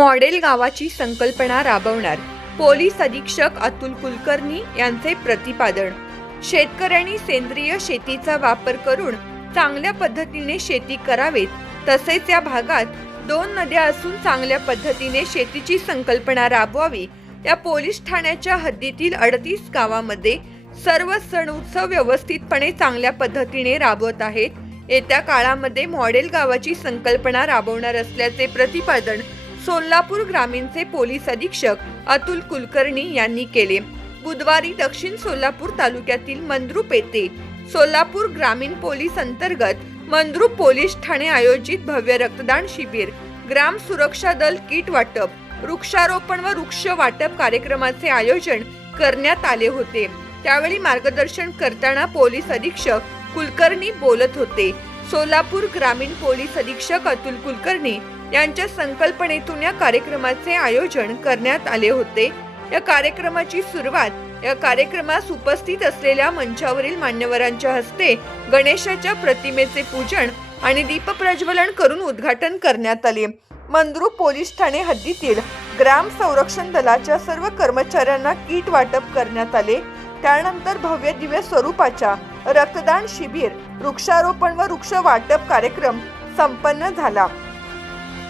model गावाची संकल्पना राबवणार पोलीस अधीक्षक अतुल कुलकर्णी यांचे प्रतिपादन शेतकऱ्यांनी सेंद्रिय शेतीचा वापर करून चांगल्या पद्धतीने शेती करावेत तसेच या भागात दोन नद्या असून चांगल्या पद्धतीने शेतीची संकल्पना राबवावी या पोलीस ठाण्याच्या हद्दीतील अडतीस गावामध्ये सर्व सण उत्सव व्यवस्थितपणे चांगल्या पद्धतीने राबवत आहेत येत्या काळामध्ये मॉडेल गावाची संकल्पना राबवणार असल्याचे प्रतिपादन सोलापूर ग्रामीणचे पोलीस अधीक्षक अतुल कुलकर्णी यांनी केले बुधवारी दक्षिण सोलापूर तालुक्यातील मंद्रुप येथे सोलापूर ग्रामीण पोलीस अंतर्गत मंद्रुप पोलीस ठाणे आयोजित भव्य रक्तदान शिबिर ग्राम सुरक्षा दल किट वाटप वृक्षारोपण व वृक्ष वाटप कार्यक्रमाचे आयोजन करण्यात आले होते त्यावेळी मार्गदर्शन करताना पोलीस अधीक्षक कुलकर्णी बोलत होते सोलापूर ग्रामीण पोलीस अधीक्षक अतुल कुलकर्णी यांच्या संकल्पनेतून या कार्यक्रमाचे आयोजन करण्यात आले होते या कार्यक्रमाची सुरुवात या कार्यक्रमास उपस्थित असलेल्या मंचावरील मान्यवरांच्या हस्ते गणेशाच्या प्रतिमेचे पूजन आणि दीपप्रज्वलन करून उद्घाटन करण्यात आले मंद्रू पोलीस ठाणे हद्दीतील ग्राम संरक्षण दलाच्या सर्व कर्मचाऱ्यांना किट वाटप करण्यात आले त्यानंतर भव्य दिव्य स्वरूपाच्या रक्तदान शिबिर वृक्षारोपण व वृक्ष वाटप कार्यक्रम संपन्न झाला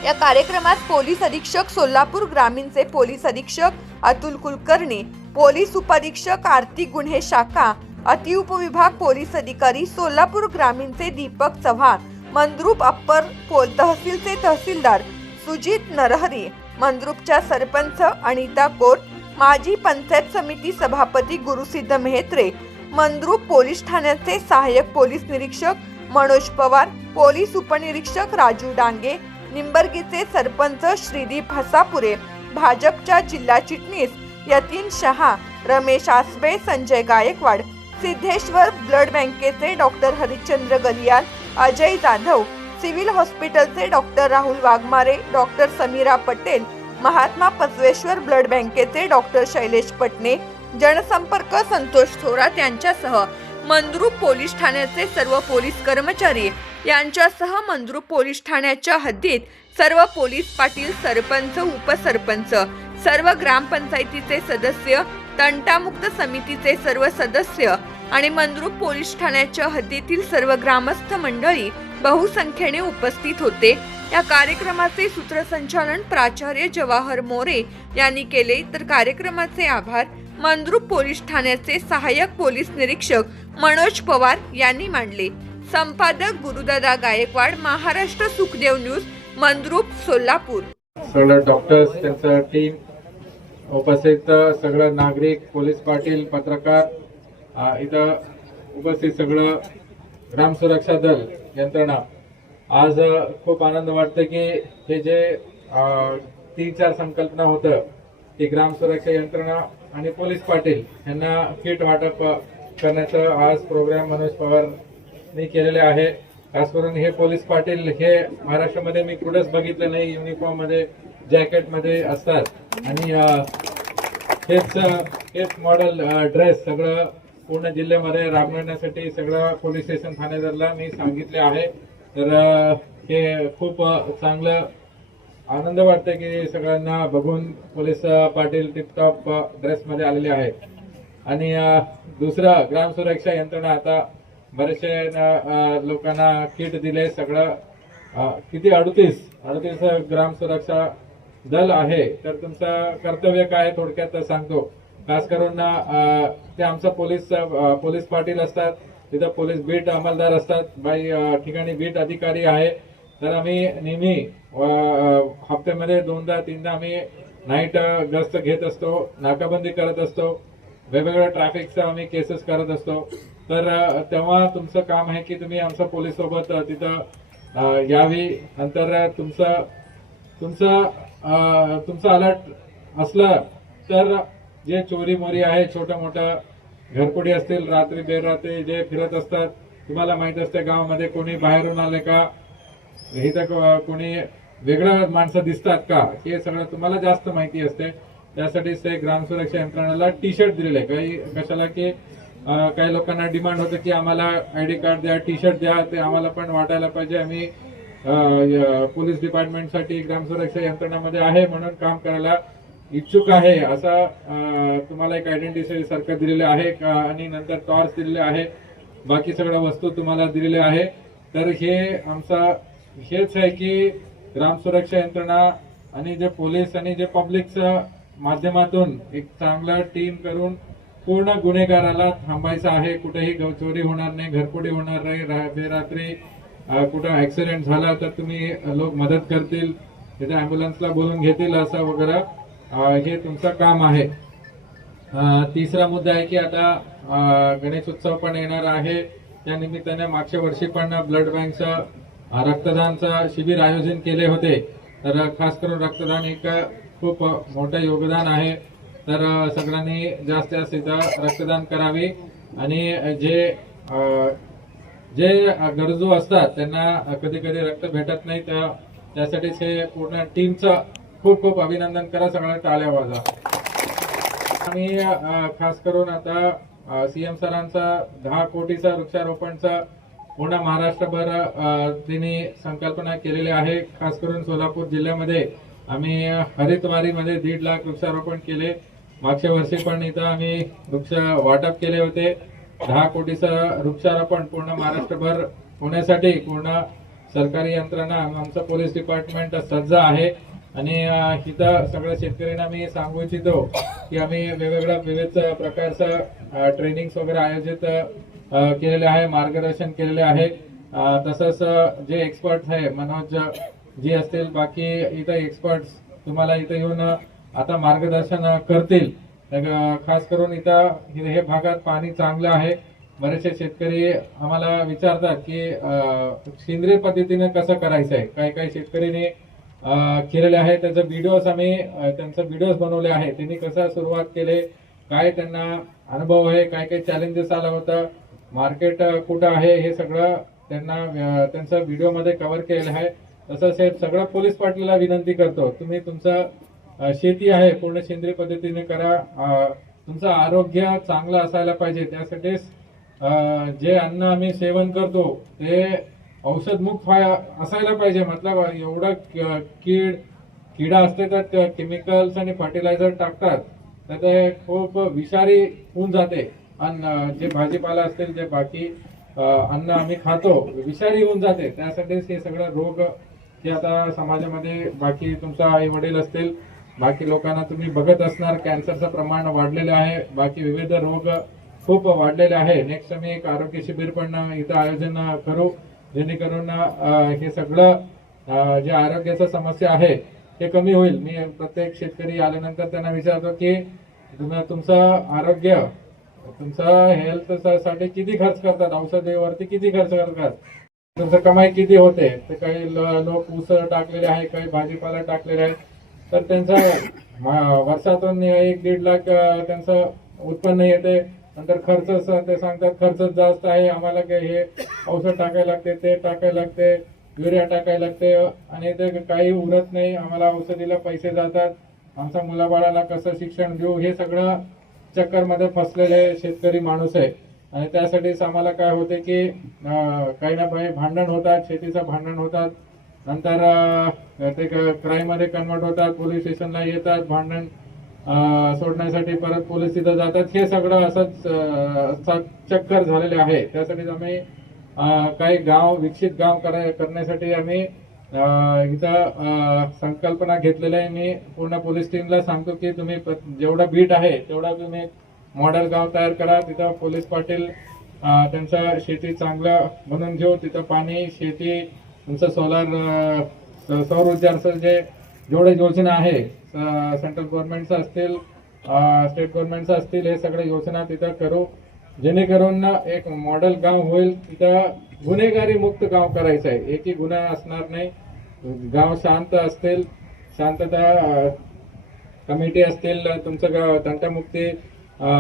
या कार्यक्रमात पोलीस अधीक्षक सोलापूर ग्रामीणचे पोलीस अधीक्षक अतुल कुलकर्णी पोलीस उपअधीक्षक आर्थिक गुन्हे शाखा अतिउपविभाग पोलीस अधिकारी सोलापूर ग्रामीणचे दीपक चव्हाण मंद्रुप अप्पर पोल तहसीलचे तहसीलदार सुजित नरहरी मंद्रुपच्या सरपंच अनिता कोट माजी पंचायत समिती सभापती गुरुसिद्ध मेहत्रे मंद्रुप पोलीस ठाण्याचे सहाय्यक पोलीस निरीक्षक मनोज पवार पोलीस उपनिरीक्षक राजू डांगे निंबर्गीचे सरपंच श्रीदीप हसापुरे भाजपच्या जिल्हा चिटणीस यतीन शहा रमेश आसबे संजय गायकवाड सिद्धेश्वर ब्लड बँकेचे डॉक्टर हरिश्चंद्र गलियाल अजय जाधव सिव्हिल हॉस्पिटलचे doctor Rahul Waghmare doctor Samira Patel Mahatma Pasaveshwar blood बँकेचे डॉक्टर शैलेश पटणे जनसंपर्क संतोष थोरात यांच्यासह मंद्रुप पोलीस ठाण्याचे सर्व पोलीस कर्मचारी यांच्यासह मंद्रुप पोलीस ठाण्याच्या हद्दीत सर्व पोलीस पाटील सरपंच उपसरपंच सर्व ग्रामपंचायतीचे सदस्य तंटामुक्त समितीचे सर्व सदस्य आणि मंद्रुप पोलीस ठाण्याच्या हद्दीतील सर्व ग्रामस्थ मंडळी बहुसंख्येने उपस्थित होते या कार्यक्रमाचे सूत्रसंचालन प्राचार्य जवाहर मोरे यांनी केले तर कार्यक्रमाचे आभार मंद्रुप पोलीस ठाण्याचे सहाय्यक पोलीस निरीक्षक मनोज पवार यांनी मांडले संपादक गुरुदादा गायकवाड महाराष्ट्र सुखदेव न्यूज मंद्रुप सोलापूर सगळं डॉक्टर्स त्यांचं टीम उपस्थित सगळं नागरिक पोलीस पाटील पत्रकार इथं उपस्थित सगळं ग्राम सुरक्षा दल यंत्रणा आज खूप आनंद वाटतं की हे जे तीन चार संकल्पना होतं ती ग्राम सुरक्षा यंत्रणा आणि पोलीस पाटील यांना किट वाटप करण्याचं आज प्रोग्राम मनोज पवारनी केलेले आहे खास करून हे पोलीस पाटील हे महाराष्ट्रामध्ये मी कुठेच बघितलं नाही युनिफॉर्ममध्ये जॅकेटमध्ये असतात आणि हेच हेच मॉडेल ड्रेस सगळं पूर्ण जिल्ह्यामध्ये राबवण्यासाठी सगळं पोलीस स्टेशन ठाणेदारला मी सांगितले आहे तर हे खूप चांगलं आनंद वाटते की सगळ्यांना बघून पोलीस पाटील टिपटॉप ड्रेसमध्ये आलेले आहेत आणि दुसरं ग्राम सुरक्षा यंत्रणा आता बरेचशे लोकांना किट दिले सगळं किती अडतीस अडतीस ग्राम सुरक्षा दल आहे तर तुमचं कर्तव्य काय थोडक्यात सांगतो खास करून ते आमचं पोलीस पोलीस पाटील असतात तिथं पोलीस बीट अंमलदार असतात बाई ठिकाणी बीट अधिकारी आहे तर आम्ही नेहमी हप्त्यामध्ये दोनदा तीनदा आम्ही नाईट गस्त घेत असतो नाकाबंदी करत असतो वेगवेगळ्या ट्रॅफिकचा आम्ही केसेस करत असतो तर तेव्हा तुमचं काम आहे की तुम्ही आमच्या सोबत तिथं यावी नंतर तुमचं तुमचं तुमचं अलर्ट असलं तर जे चोरी मोरी आहे छोटं मोठं घरपुडी असतील रात्री बेरात्री जे फिरत असतात तुम्हाला माहीत असते गावामध्ये कोणी बाहेरून आले का हे कोणी वेगळं माणसं दिसतात का हे सगळं तुम्हाला जास्त माहिती असते त्यासाठीच ते ग्राम सुरक्षा यंत्रणाला टी शर्ट दिलेलं आहे काही कशाला की काही लोकांना डिमांड होतं की आम्हाला आय डी कार्ड द्या टी शर्ट द्या ते आम्हाला पण वाटायला पाहिजे आम्ही पोलीस डिपार्टमेंटसाठी ग्राम सुरक्षा यंत्रणामध्ये आहे म्हणून काम करायला इच्छुक आहे असा तुम्हाला एक आयडेंटिटी सारखं दिलेलं आहे का आणि नंतर टॉर्च दिलेले आहे बाकी सगळ्या वस्तू तुम्हाला दिलेल्या आहे तर हे आमचा हेच आहे की ग्राम सुरक्षा यंत्रणा आणि जे पोलीस आणि जे पब्लिकच्या माध्यमातून एक चांगला टीम करून पूर्ण गुन्हेगाराला थांबायचं आहे कुठेही चोरी होणार नाही घरपोडी होणार नाही रात्री कुठं ऍक्सिडेंट झाला तर तुम्ही लोक मदत करतील तिथे ॲम्ब्युलन्सला बोलून घेतील असं वगैरे हे तुमचं काम आहे तिसरा मुद्दा आहे की आता गणेश उत्सव पण येणार आहे त्या निमित्ताने मागच्या वर्षी पण ब्लड बँकचं रक्तदानचा शिबिर आयोजन केले होते तर खास करून रक्तदान एक खूप मोठं योगदान आहे तर सगळ्यांनी जास्त जास्त रक्तदान करावे आणि जे जे गरजू असतात त्यांना कधी कधी रक्त भेटत नाही तर त्यासाठी हे पूर्ण टीमचं खूप खूप अभिनंदन करा सगळ्या टाळ्या वाजा आणि खास करून आता सीएम सरांचा दहा कोटीचा वृक्षारोपणचा पूर्ण महाराष्ट्रभर त्यांनी संकल्पना केलेली आहे खास करून सोलापूर जिल्ह्यामध्ये आम्ही हरितवारीमध्ये दीड लाख वृक्षारोपण केले मागच्या वर्षी पण इथं आम्ही वृक्ष वाटप केले होते दहा कोटीचं वृक्षारोपण पूर्ण महाराष्ट्रभर होण्यासाठी पूर्ण सरकारी यंत्रणा आमचं पोलीस डिपार्टमेंट सज्ज आहे आणि इथं सगळ्या शेतकऱ्यांना मी सांगू इच्छितो की आम्ही वेगवेगळ्या विविध प्रकारचं ट्रेनिंग्स वगैरे आयोजित केलेले आहे मार्गदर्शन केलेले आहे तसंच जे एक्सपर्ट आहे मनोज जी असतील बाकी इथं एक्सपर्ट्स तुम्हाला इथं येऊन आता मार्गदर्शन करतील खास करून इथं हे भागात पाणी चांगलं आहे बरेचसे शेतकरी आम्हाला विचारतात की सेंद्रिय पद्धतीने कसं करायचं आहे काही काही शेतकरीने केलेले आहे त्याचं व्हिडिओज आम्ही त्यांचा व्हिडिओज बनवले आहे त्यांनी कसं सुरुवात केले काय त्यांना अनुभव आहे काय काय चॅलेंजेस आला होता मार्केट कुठं आहे हे सगळं त्यांना त्यांचा व्हिडिओमध्ये कव्हर केलेलं आहे तसंच हे सगळं पोलीस पाटीलला विनंती करतो तुम्ही तुमचं शेती आहे पूर्ण सेंद्रिय पद्धतीने करा तुमचं आरोग्य चांगलं असायला पाहिजे त्यासाठीच जे अन्न आम्ही सेवन करतो ते औषधमुख असायला पाहिजे मतलब एवढा कीड कीडा असते तर केमिकल्स आणि फर्टिलायझर टाकतात तर ते खूप विषारी होऊन जाते अन्न जे भाजीपाला असतील जे बाकी अन्न आम्ही खातो विषारी होऊन जाते त्यासाठीच हे सगळं रोग जे आता समाजामध्ये बाकी तुमचा आई वडील असतील बाकी लोकांना तुम्ही बघत असणार कॅन्सरचं प्रमाण वाढलेलं आहे बाकी विविध रोग खूप वाढलेले आहे नेक्स्ट आम्ही एक आरोग्य शिबिर पण इथं आयोजन करू जेणेकरून हे सगळं जे आरोग्याचं समस्या आहे ते कमी होईल मी प्रत्येक शेतकरी आल्यानंतर त्यांना विचारतो की तुम्ही तुमचं आरोग्य तुमचं साठी किती खर्च करतात औषधीवरती किती खर्च करतात तुमचं कमाई किती होते ते काही लोक ऊस टाकलेले आहे काही भाजीपाला टाकलेले आहे तर त्यांचा वर्षातून एक दीड लाख त्यांचं उत्पन्न येते नंतर खर्च ते सांगतात खर्चच जास्त आहे आम्हाला काही हे औषध टाकायला लागते ते टाकायला लागते युरिया टाकायला लागते आणि ते काही उरत नाही आम्हाला औषधीला पैसे जातात आमच्या मुलाबाळाला कसं शिक्षण देऊ हे सगळं चक्करमध्ये फसलेले शेतकरी माणूस आहे आणि त्यासाठीच आम्हाला काय होते की काही ना काही भांडण होतात शेतीचं भांडण होतात नंतर ते क्राईममध्ये कन्वर्ट होतात पोलीस स्टेशनला येतात भांडण सोडण्यासाठी परत पोलीस तिथं जातात हे सगळं असंच चक्कर झालेले आहे त्यासाठीच आम्ही काही गाव विकसित गाव करा करण्यासाठी आम्ही इथं संकल्पना घेतलेल्या आहे मी पूर्ण पोलीस टीमला सांगतो की तुम्ही जेवढा बीट आहे तेवढा तुम्ही मॉडेल गाव तयार करा तिथं पोलीस पाटील त्यांचा शेती चांगलं बनवून घेऊ तिथं पाणी शेती तुमचं सोलार सौर असं जे जेवढे योजना आहे सेंट्रल गव्हर्नमेंटचं असतील स्टेट गव्हर्नमेंटचं असतील हे सगळं योजना तिथं करू जेणेकरून एक मॉडेल गाव होईल तिथं गुन्हेगारी मुक्त गाव करायचं आहे एकही गुन्हा असणार नाही गाव शांत असतील शांतता कमिटी असतील तुमचं गाव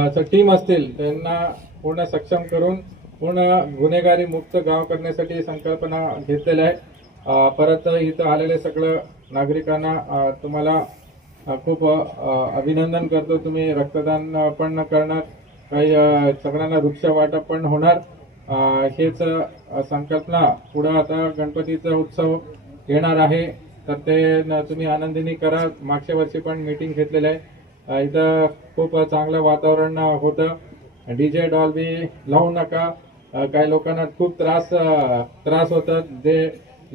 चं टीम असतील त्यांना पूर्ण सक्षम करून पूर्ण गुन्हेगारी मुक्त गाव करण्यासाठी संकल्पना घेतलेल्या आहे परत इथं आलेले सगळं नागरिकांना तुम्हाला खूप अभिनंदन करतो तुम्ही रक्तदान पण करणार काही सगळ्यांना वृक्ष वाटप पण होणार हेच संकल्पना पुढं आता गणपतीचा उत्सव येणार आहे तर ते तुम्ही आनंदीने करा मागच्या वर्षी पण मीटिंग घेतलेलं आहे इथं खूप चांगलं वातावरण होतं डी जे बी लावू नका काही लोकांना खूप त्रास त्रास होतात जे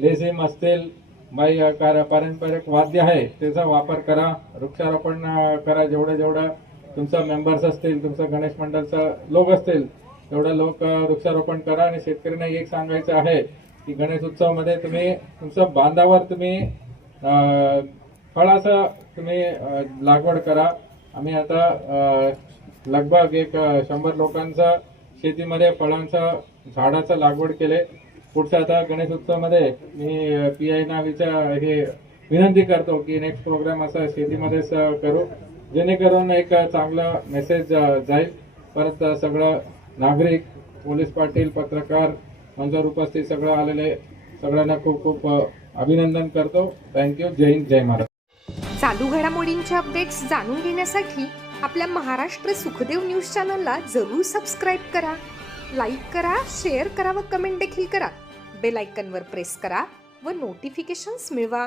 लेझिम असतील बाई पारंपरिक वाद्य आहे त्याचा वापर करा वृक्षारोपण करा जेवढं जेवढं तुमचा मेंबर्स असतील तुमचा गणेश मंडळचा लोक असतील तेवढं लोक वृक्षारोपण करा आणि शेतकऱ्यांना एक सांगायचं आहे की गणेश उत्सवामध्ये तुम्ही तुमचं बांधावर तुम्ही फळाचं तुम्ही लागवड करा आम्ही आता लगभग एक शंभर लोकांचा शेतीमध्ये फळांचा झाडाचं लागवड केले पुढच्या आता गणेश उत्सवामध्ये मी पी आय नावीच्या हे विनंती करतो की नेक्स्ट प्रोग्राम असा शेतीमध्येच करू जेणेकरून एक चांगला मेसेज जाईल परत सगळं नागरिक पोलीस पाटील पत्रकार मंजूर उपस्थित सगळं आलेले सगळ्यांना खूप खूप अभिनंदन करतो थँक्यू जय हिंद जय महाराष्ट्र चालू घडामोडींचे अपडेट्स जाणून घेण्यासाठी आपल्या महाराष्ट्र सुखदेव न्यूज चॅनलला जरूर सबस्क्राईब करा लाईक करा शेअर करा व कमेंट देखील करा बेल आयकनवर प्रेस करा व नोटिफिकेशन्स मिळवा